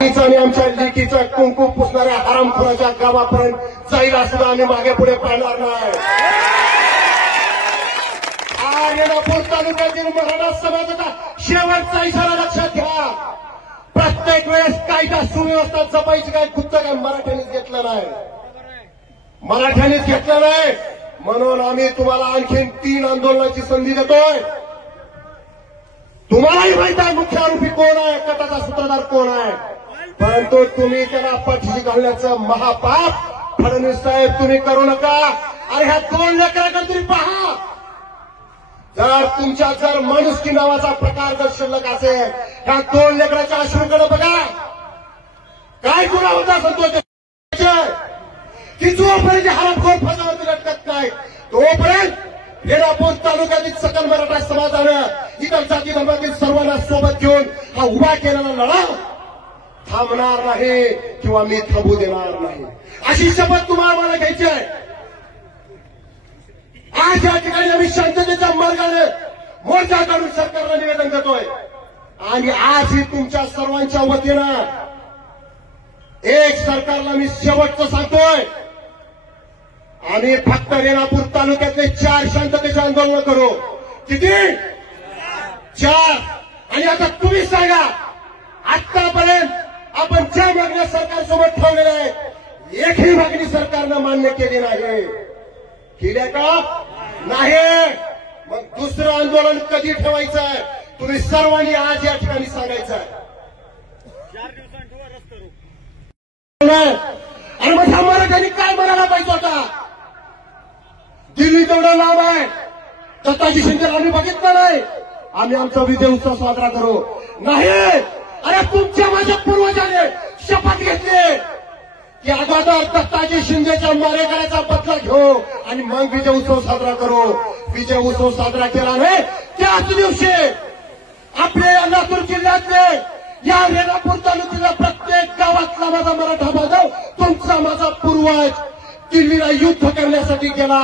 आणि आमच्या लेकीचा कुंकू पुसणाऱ्या हरामखोराच्या गावापर्यंत जायला सुद्धा आम्ही मागे पुढे पाहणार नाही। रेणापूर तालुक्यातील मराठा समाजाचा शेवटचा इशारा लक्षात घ्या। प्रत्येक वेळेस कायदा सुव्यवस्था जपायची काय गुप्त काय मराठ्यांनीच घेतलं नाही, मराठ्यांनीच घेतलं नाही। म्हणून आम्ही तुम्हाला आणखीन 3 आंदोलनाची संधी देतोय। तुम्हालाही माहित आहे मुख्य आरोपी कोण आहे, कटाचा सूत्रधार कोण आहे, परंतु तुम्ही त्याला पाठीशी घालण्याचं महापाप फडणवीस साहेब तुम्ही करू नका। आणि ह्या 2 लेकरांकडे तुम्ही पहा, जर तुमच्या जर माणुसकी नावाचा प्रकार जर शिल्लक असेल, ह्या 2 लेकराच्या अश्रूकडे बघा, काय गुन्हा होता संतोष की जोपर्यंत हरामखोर फसावरती लटकत नाही तोपर्यंत रेणापूर तालुक्यातील सकल मराठा समाजानं इतर जाती धर्मातील सर्वांना सोबत घेऊन हा उभा केलेला लढा थांबणार नाही किंवा मी थांबू देणार नाही, अशी शपथ तुम्हाला मला घ्यायची आहे। आज या ठिकाणी आम्ही शांततेच्या मार्गाने मोर्चा काढून सरकारला निवेदन देतोय। आणि आजही तुमच्या सर्वांच्या वतीनं एक सरकारला मी शेवटचं सांगतोय, आम्ही फक्त रेणापूर तालुक्यातले 4 शांततेचे आंदोलन करू। किती? 4। आणि आता तुम्ही सांगा, आतापर्यंत आपण ज्या मागण्या सरकारसोबत ठेवलेल्या आहेत एकही मागणी सरकारनं मान्य केली नाही, केल्या का नाही? मग दुसरं आंदोलन कधी ठेवायचं आहे तुम्ही सर्वांनी आज या ठिकाणी सांगायचं आहे। 4 दिवसांत ठेवा रस्ता आणि मग हा मराठ्यांनी काय म्हणायला पाहिजे होता? दिल्ली तेवढं लांब आहे, दत्ताजी शिंदे आम्ही बघितलं नाही, आम्ही आमचा विजय उत्सव साजरा करू नाही। अरे तुमच्या माझ्या पूर्वजाने शपथ घेतली की अगोदर दत्ताजी शिंदेच्या मारेकऱ्याचा बदला घेऊ आणि मग विजय उत्सव साजरा करू। विजय उत्सव साजरा केला नाही, त्याच दिवशी आपले लातूर जिल्ह्यातले या रेणापूर तालुक्याच्या प्रत्येक गावातला माझा मराठा बांधव तुमचा माझा पूर्वज दिल्लीला युद्ध करण्यासाठी गेला